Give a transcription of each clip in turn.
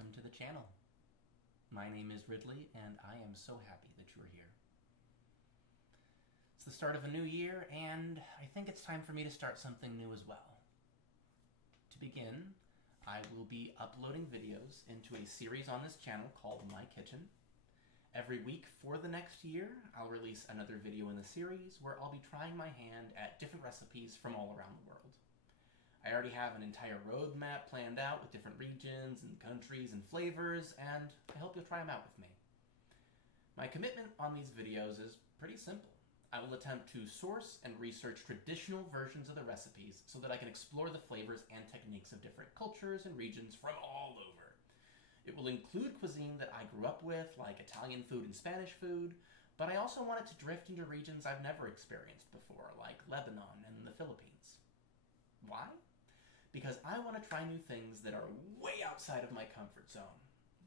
welcome to the channel. My name is Ridley, and I am so happy that you're here. It's the start of a new year, and I think it's time for me to start something new as well. To begin, I will be uploading videos into a series on this channel called My Kitchen. Every week for the next year, I'll release another video in the series where I'll be trying my hand at different recipes from all around the world. I already have an entire roadmap planned out with different regions and countries and flavors, and I hope you'll try them out with me. My commitment on these videos is pretty simple. I will attempt to source and research traditional versions of the recipes so that I can explore the flavors and techniques of different cultures and regions from all over. It will include cuisine that I grew up with, like Italian food and Spanish food, but I also want it to drift into regions I've never experienced before, like Lebanon and the Philippines. Why? Because I want to try new things that are way outside of my comfort zone.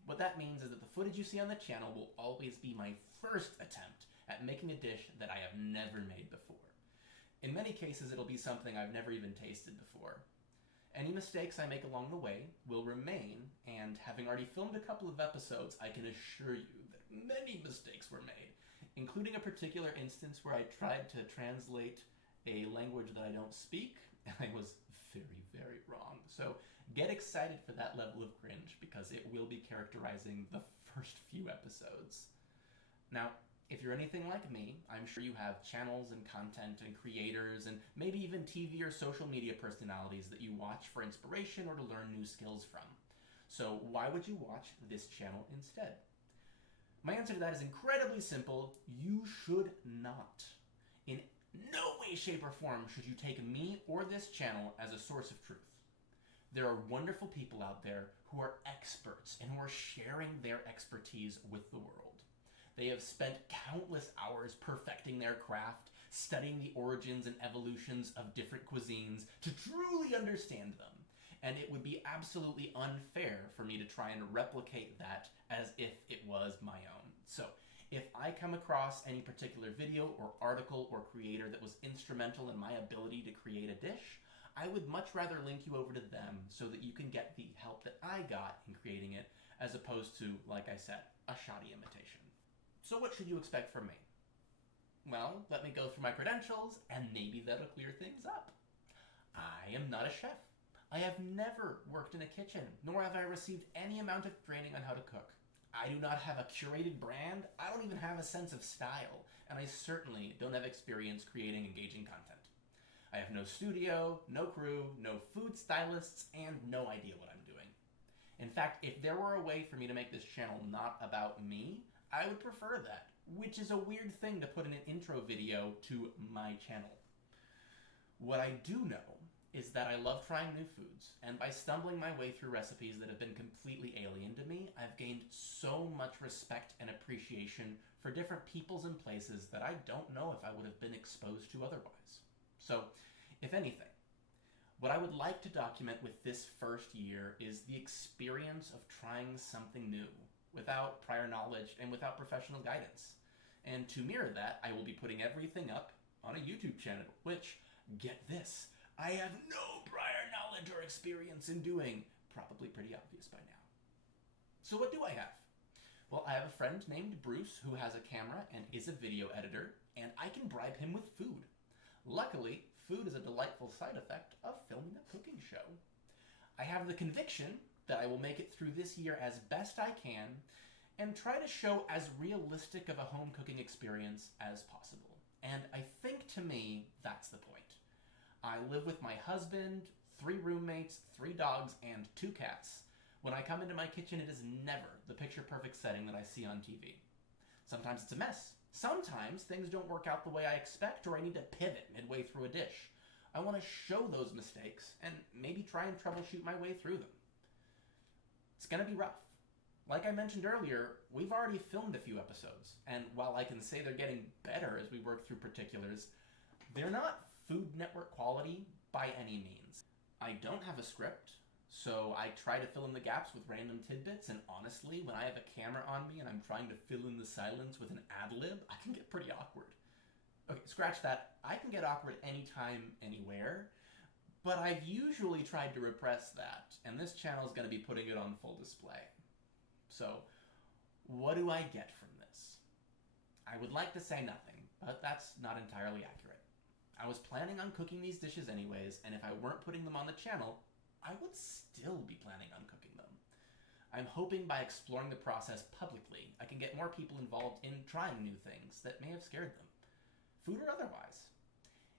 What that means is that the footage you see on the channel will always be my first attempt at making a dish that I have never made before. In many cases, it'll be something I've never even tasted before. Any mistakes I make along the way will remain, and having already filmed a couple of episodes, I can assure you that many mistakes were made, including a particular instance where I tried to translate a language that I don't speak, and I was very, very wrong. So get excited for that level of cringe, because it will be characterizing the first few episodes. Now, if you're anything like me, I'm sure you have channels and content and creators and maybe even TV or social media personalities that you watch for inspiration or to learn new skills from. So why would you watch this channel instead? My answer to that is incredibly simple. You should not. In no way, shape, or form should you take me or this channel as a source of truth. There are wonderful people out there who are experts and who are sharing their expertise with the world. They have spent countless hours perfecting their craft, studying the origins and evolutions of different cuisines to truly understand them. And it would be absolutely unfair for me to try and replicate that as if it was my own. So, if I come across any particular video or article or creator that was instrumental in my ability to create a dish, I would much rather link you over to them so that you can get the help that I got in creating it, as opposed to, like I said, a shoddy imitation. So what should you expect from me? Well, let me go through my credentials, and maybe that'll clear things up. I am not a chef. I have never worked in a kitchen, nor have I received any amount of training on how to cook. I do not have a curated brand, I don't even have a sense of style, and I certainly don't have experience creating engaging content. I have no studio, no crew, no food stylists, and no idea what I'm doing. In fact, if there were a way for me to make this channel not about me, I would prefer that, which is a weird thing to put in an intro video to my channel. What I do know is that I love trying new foods, and by stumbling my way through recipes that have been completely alien to me, I've gained so much respect and appreciation for different peoples and places that I don't know if I would have been exposed to otherwise. So, if anything, what I would like to document with this first year is the experience of trying something new, without prior knowledge and without professional guidance. And to mirror that, I will be putting everything up on a YouTube channel, which, get this, I have no prior knowledge or experience in doing. Probably pretty obvious by now. So what do I have? Well, I have a friend named Bruce who has a camera and is a video editor, and I can bribe him with food. Luckily, food is a delightful side effect of filming a cooking show. I have the conviction that I will make it through this year as best I can and try to show as realistic of a home cooking experience as possible. And I think, to me, that's the point. I live with my husband, 3 roommates, 3 dogs, and 2 cats. When I come into my kitchen, it is never the picture-perfect setting that I see on TV. Sometimes it's a mess. Sometimes things don't work out the way I expect, or I need to pivot midway through a dish. I want to show those mistakes and maybe try and troubleshoot my way through them. It's going to be rough. Like I mentioned earlier, we've already filmed a few episodes, and while I can say they're getting better as we work through particulars, they're not Food Network quality by any means. I don't have a script, so I try to fill in the gaps with random tidbits, and honestly, when I have a camera on me and I'm trying to fill in the silence with an ad-lib, I can get pretty awkward. Okay, scratch that. I can get awkward anytime, anywhere, but I've usually tried to repress that, and this channel is going to be putting it on full display. So, what do I get from this? I would like to say nothing, but that's not entirely accurate. I was planning on cooking these dishes anyways, and if I weren't putting them on the channel, I would still be planning on cooking them. I'm hoping by exploring the process publicly, I can get more people involved in trying new things that may have scared them, food or otherwise.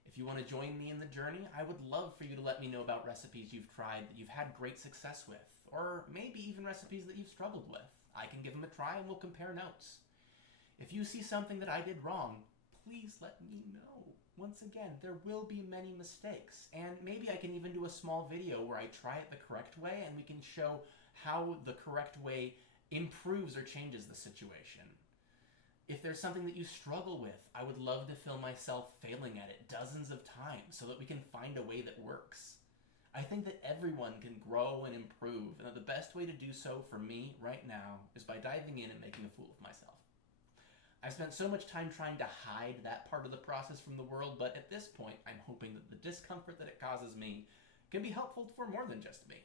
If you want to join me in the journey, I would love for you to let me know about recipes you've tried that you've had great success with, or maybe even recipes that you've struggled with. I can give them a try and we'll compare notes. If you see something that I did wrong, please let me know. Once again, there will be many mistakes, and maybe I can even do a small video where I try it the correct way and we can show how the correct way improves or changes the situation. If there's something that you struggle with, I would love to film myself failing at it dozens of times so that we can find a way that works. I think that everyone can grow and improve, and that the best way to do so for me right now is by diving in and making a fool of myself. I've spent so much time trying to hide that part of the process from the world, but at this point, I'm hoping that the discomfort that it causes me can be helpful for more than just me.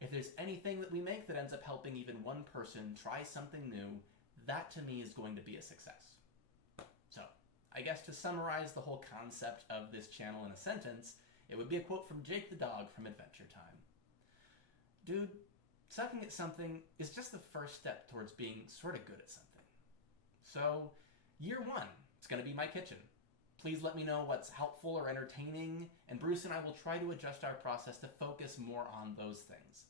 If there's anything that we make that ends up helping even one person try something new, that to me is going to be a success. So, I guess to summarize the whole concept of this channel in a sentence, it would be a quote from Jake the dog from Adventure Time. Dude, sucking at something is just the first step towards being sort of good at something. So, year one, it's going to be my kitchen. Please let me know what's helpful or entertaining, and Bruce and I will try to adjust our process to focus more on those things.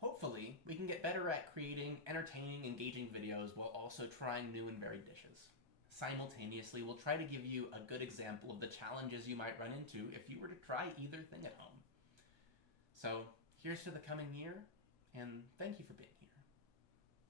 Hopefully, we can get better at creating entertaining, engaging videos while also trying new and varied dishes. Simultaneously, we'll try to give you a good example of the challenges you might run into if you were to try either thing at home. So, here's to the coming year, and thank you for being